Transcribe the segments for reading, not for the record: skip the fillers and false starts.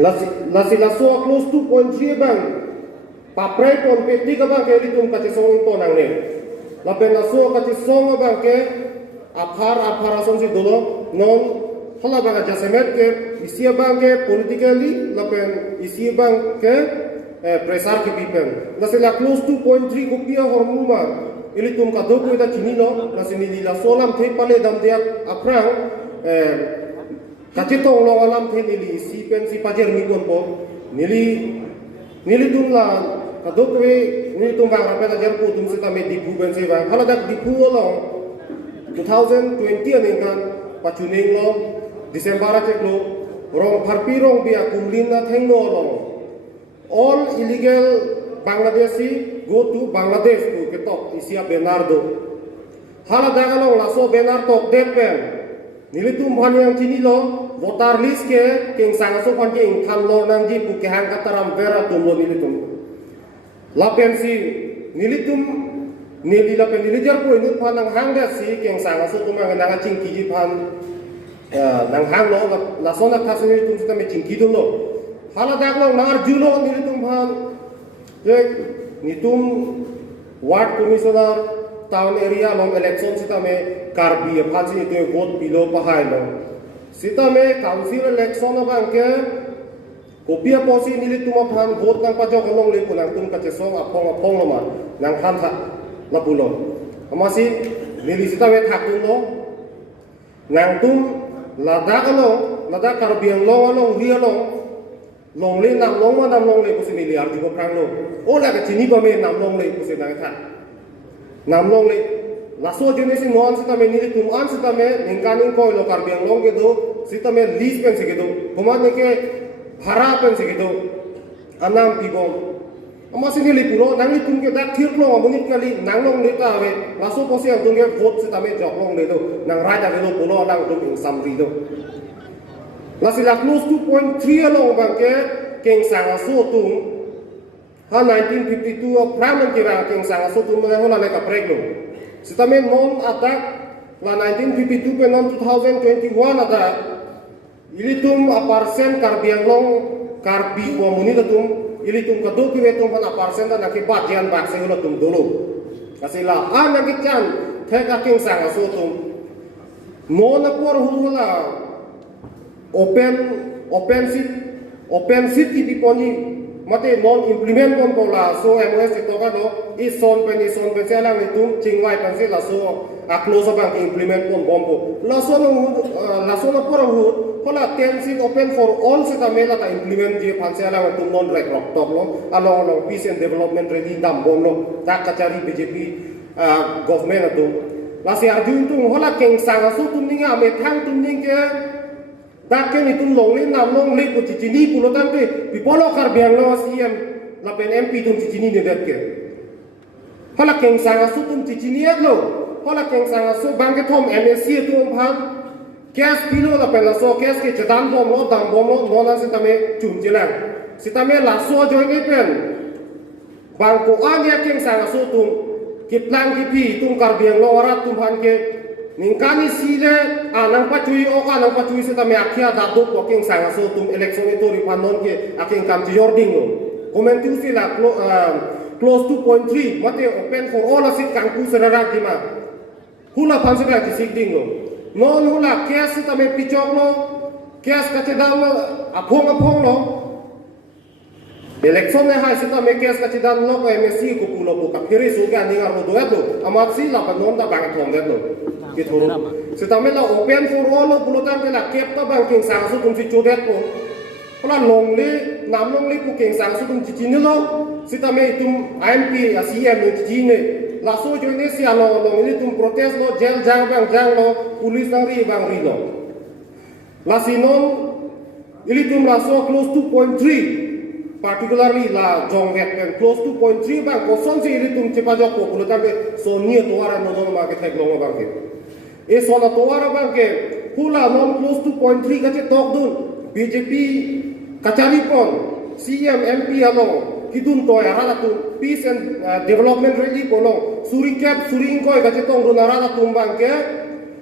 Nasi laso close 2.3 bang papre pon peti ka bang ke litum ka song to nang ne la pen laso ka song bang ke aphar ason si dolo non hala bang jasemet ke isia bang ke politically la pen isia bang ke presar ke pipen nasi la close 2.3 ko pia hormuma ilitum ka do ko ida chinilo nasi ni la solam the pale dam dia aprang Kacitong long alam the nili si pen si pajer mi kon po nili tum la kadokwe nili tum bang rapela jar po tum sita me dipu ben se bang hala dak dipu long 2020 aning kan pachuning lo December a chek lo rong pharpi rong bia kumlin na thengno long all illegal Bangladeshi go to Bangladesh to ketok isia Bernardo hala dak long laso Bernardo depen Nilitum yang cini lo votar list ke king sangaso pan king tham lo nang ji pu ke hang kataram vera tum lo nilitum la pensi nilitum nilila pen nilijar pu ini pan nang hang da si king sangaso tum nang nang cing ki pan nang hang lo la sona khas nilitum sta me cing ki dum lo hala dak lo nar julo nilitum pan je nitum ward commissioner town area long election sita me karbi phansi itu vote below pahai lo sita me council election bang ke kopia posi nili tuma phan vote nang pajok long le pulang tum ka chesong apong lo ma nang phan tha la pulo amasi nili sita me thakun lo nang tum ladak karbi long ria long le nam long ma nam long le pusi nili arti ko prang lo ola ka chini ba me nam long le pusi nang tha namlong le laso jenis non sita me nili tum an sita me ningkaning ko lo karbiang long ke do sita me lease pen se ke do komane ke bhara pen se ke do anam pibom amasi nili puro nangi tum ke dak thir lo amuni kali nanglong le ta ave laso posi ang tum ke vote sita me jok long le do nang raja le do pulo nang tum ing samri do lasi la close 2.3 lo bang ke king sanga so tum ha 1952 praman kira king sanga so tum le hola le ka preglo sitame non attack la 1952 pe non 2021 ada ilitum aparsen karbiang long karbi wa munita tum ilitum kado ki wetum pan aparsen da nakhi batian bak se hola tum dolo kasila anagi chan the ka king sanga so tum non apor hola open city diponi mate non implement kon pola so MOS to ka no is son pen sela ni tum chingwai pan se la so a close bank implement kon bombo la so no por hu kola tensi open for all se ta mela ta implement je pan sela tum non rek rock top lo along peace and development ready dam bom lo ta kachari BJP government to la se arjun tum hola king sanga so tum ninga me thang tum ninge dak ke ni tum long le nam long le ko chichini pulo tan pe pipolo kar biang lo CM la pen MP tum chichini ne det ke hala keng sanga su tum chichini ak lo hala keng sanga su bang ke thom MSC tum phan kes pilo la pen la so kes ke chadam bom lo dam bom lo no na se tame chum jilang se tame la so jo nge pen bang ko an ya keng sanga su tum kitlang ki pi tum kar biang lo warat tum phan ke ningkani sile anang pachui oka nang pachui se tame akhia dado ko king sanga so tum election itu ri panon ke aking kam jording lo komentu sila close 2.3 mate open for all asit kangku serara dima hula phanse ba ki sigding lo non hula kes se tame pichok lo kes kache dam apong lo election ne hai se tame kes kache dam lo ko MSC ko pulo ko kapire so ga ninga ro do eto amat sila panon da bang thong det lo gitu setame la open for all bulutan ke la kep ta bang king sang su tum si chodet ko pala long le nam long le ku king sang su tum chi chin lo setame tum MP CM ni chine la so jo ne si alo long le tum protest lo jel jang lo police nang ri bang ri lo la sinon ili tum la so close 2.3 particularly la jongget and close 2.3 bang ko son si ili tum chepa jok ko bulutan ke so ni to ara no no ma ke thek long bang ke e sona toara bangke hula non close 2.3 kache tok dun BJP kachari pon CM MP alo kidun to ara tu peace and development ready kono suri cap suri ingko kache tong dun ara tu bangke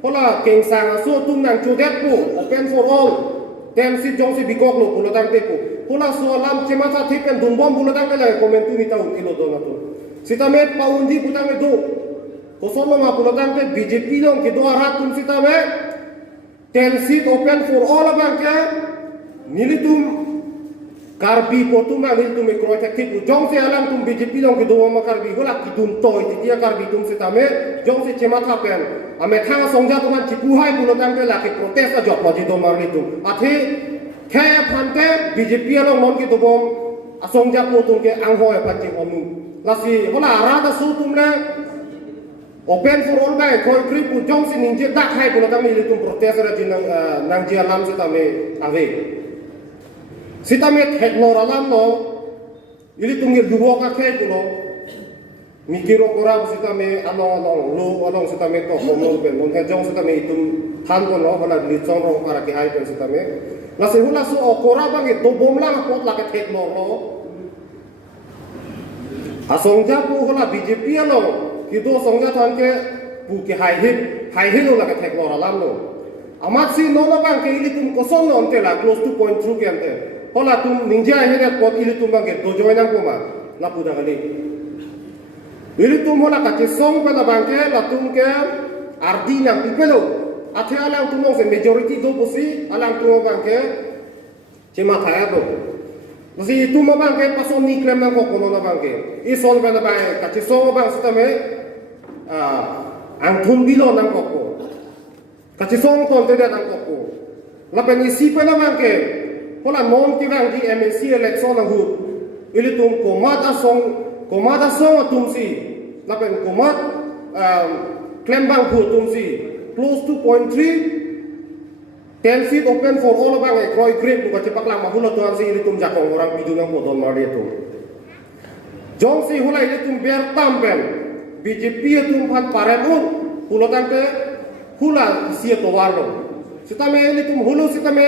hola king sang so tum nang chudet pu open for all tensi jong si bikok lo pulo tang tepu pula so lam chemata thipen dun bom pulo tang kala comment tu ni tau tilo do na tu sitame paundi putang do kosolo ma pulo tang te BJP long ke do arat tum sitame tensi open for all abang ke nilitum karbi potum na nilitum ekrotektik jong si alam tum BJP long ke do ma karbi gola kidum toy dia karbi tum sitame jong si chemata pen ame thang songja tuman chipuhai pulo tang te la ke protest a job loji do mar litum athe kaya phante BJP long non ke do bom asongja potum ke angho e paching onu lasi hola arada su tum le open for all guy koi grip pu jong si ninje dak hai pulo tang litum protest ra jin nang ji alam sitame ave sitame theknor alam no ilitum ge duwo ka khai pulo mikiro korab sitame along lo along sitame to homol pen mon jong sitame itum than ko no hola li chong rong para ke hai pen sitame lasi hula su o korab ge do bom la pot la ke theknor lo asongja pu hola BJP along kido songja than ke pu ke hai hit lo la ke theknor alam lo amat si no la bang ke ilitum kosong no onte la close to point through ke ante hola tum ninja he pot ilitum bang ke do join ang ko ma la pu da kali ilitum hola ka song pa na bang ke la tum ke ardi nang ipelo athe alang tum se majority do pusi alang tum bang ke chema khaya do Kasi tum bang ke pason ni klem nang ko kono na bang ke ison pa na bang ka song bang sitame ang thum bilo nang ko ko ka song ton te nang ko ko la pen isi pa na bang ke hola non ti bang di MNC election na hu ilitum komata song tum si lapen komat klem bang hu tum si close to 0.3 10 seat open for all bang e kroi grip ko cepak lang mahula tuan si ilitum jakong orang bidunang bodon mari itu jong si hula ilitum ber tampen BJP tum phan paremun hulotan te hula isi to warlo sitame ilitum hulu sitame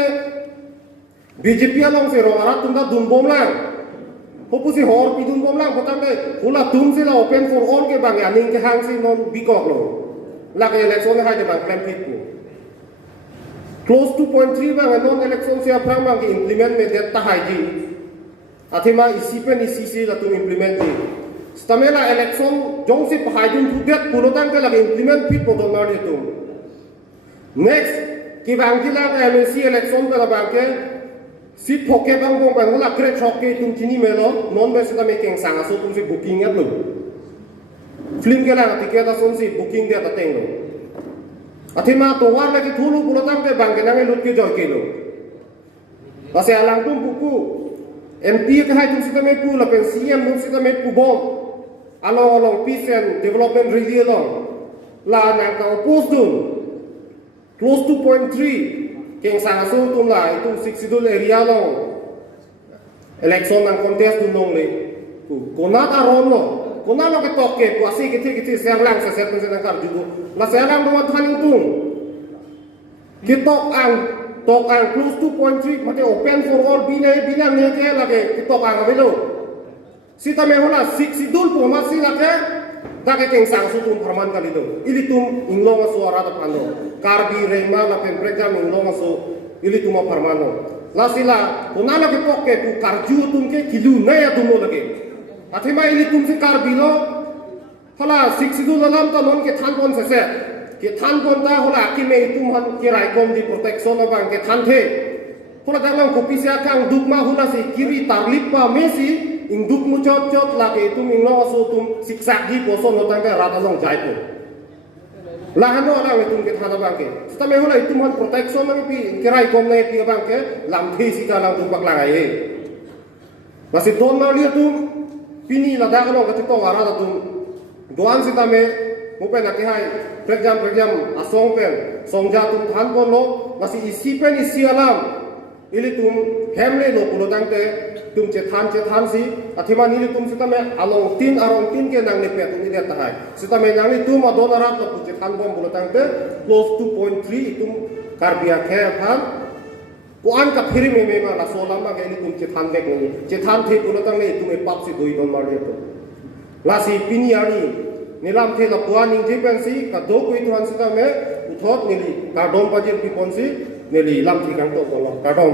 BJP along se ro arat tum da dum bom lang Hopusi hor pidun bom lang potang de hula tum si la open for all ke bang aning ke hang si non bikok lo la ke election hai de bang klem pit ko close to 0.3 bang non election si aprang bang ke implement me det ta hai ji athima isi pen isi si la tum implement ji stamela election jong si phai dun thu det pulotang ke la implement pit po don na tum next ki bang ki la MNC election pe la bang ke si poke bang bong bang la kre chok ke tum chini melo non be sita making sang aso tum si booking at lo film ke la tiket ason si booking dia ta teng lo athima to war lagi thulu pulotang te bang ke nang lut ke joy ke lo ase alang tum buku MP ke hai tum sita me pu la pen CM tum sita me pu bom along peace and development review lo la nang ka post dun close to 0.3 Keng sang aso tum la itum siksidul area lo election nang contest tu nong le konat aron lo konat lo ke toke kuasi kiti serang sa set nang kar jugo la serang do thaning tum kitok ang close to 0.3 mate open for all bina ne ke la ke kitok ang avelo sita me hola siksidul po masi la ke dake keng sang aso tum perman kali do ilitum inglong suara ta pando karbi rema la pen program inglong aso ilitum permano la sila kunala ke pokke tu karju tum ke kilu na ya tum lage athima ilitum se karbi lo hala siksidul alam ta non ke than kon se ke than kon ta hola ki me tum han ke rai kom di protection na bang ke than the hola dalam kopi sia kang dukma hola se kiri tarlip pa mesi induk mu chot la ke tum inglong aso tum siksak di poson hotang ke rata long jai tu lahano ala tum ke thana bang ke stame hola itum han protection nang pi kirai kom na pi bang ke lam thi si ka lang tum pak langai he masih don ma li tum pini la da lo ka to ara da tum doan si tame mu pe na ke hai program asong pen songja tum than kon lo masih isi pen isi alam ili tum hemle lo pulo tang te tum che than si athima ni tum sitame arong tin ke nang ne pe tum ni ta hai sitame nang ni tum adon ara to che than bom pulo tang te close to 2.3 tum karbia ke phan ko an ka phiri me ma la so lam ma ke ni tum che than dek ni che than the pulo tang ne tum e pap si doi don mar le to la si pini ani nilam the la puan ning je pen si ka do koi tuan sitame uthot ni ka dom pajir pi pon si เนี่ยลีลำที่ขังโตก่อนหรอกกระดอง